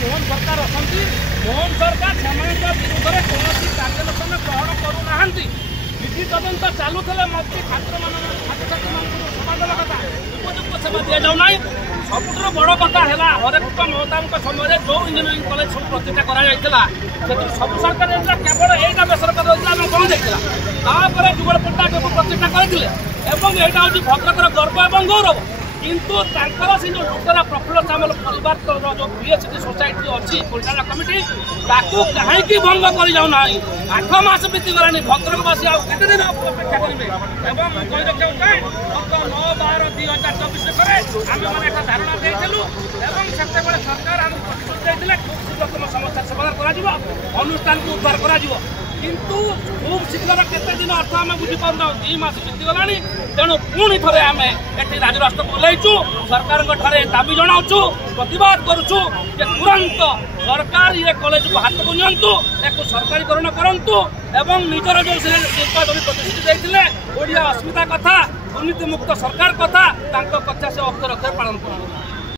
मोहन सरकार अछंती मोहन सरकार सेमानक विरुद्ध में कौन कार्यानुष्ठान ग्रहण करूना विधि तदंत चलुले छात्र छात्री मान सेवा देवा कथा उपयुक्त सेवा दि जाऊना सबुठ बड़ कथा है हरेक महताब समय जो इंजीनियरिंग कॉलेज सब प्रतिष्ठा कराइला सब सरकार केवल यहाँ बेसरकार आम बंद होता जुगल पट्टनायक प्रतिष्ठा करते यहाँ हूँ भद्रकर गर्व और गौरव किंतु से जो लुटेरा प्रफुल्ल सामल परिवार जो पीएचडी सोसाइटी अच्छी परिचालना कमिटी कहीं भंग कर जाऊना 8 मास बीती गलानी भद्रकवासी आते दिन अपेक्षा करेंगे कही रखा चाहे 9/12/2024 आम मैंने एक धारणा देलु से सरकार आमको प्रतिश्रुति देते खूब शीघ्र तुम समस्या समाधान अनुष्ठान को उद्धार कर किंतु खूब शीघ्र केते दिन अर्थ आम बुझीपार 2 मास बीती गलानी तेणु पुणी थे आम ये राजराष्ट्र बुलाइचु सरकार दाबी जनाऊँ प्रतिवाद करुचु तुरंत सरकार ये कॉलेज को हाथ को नियंतु या सरकारीकरण करूँ एवं निजर जो निर्वाचन प्रतिश्रुति देते ओडिया अस्मिता कथा दुर्नीति मुक्त सरकार कथा कथा से अक्षर अक्षर पालन करूँ।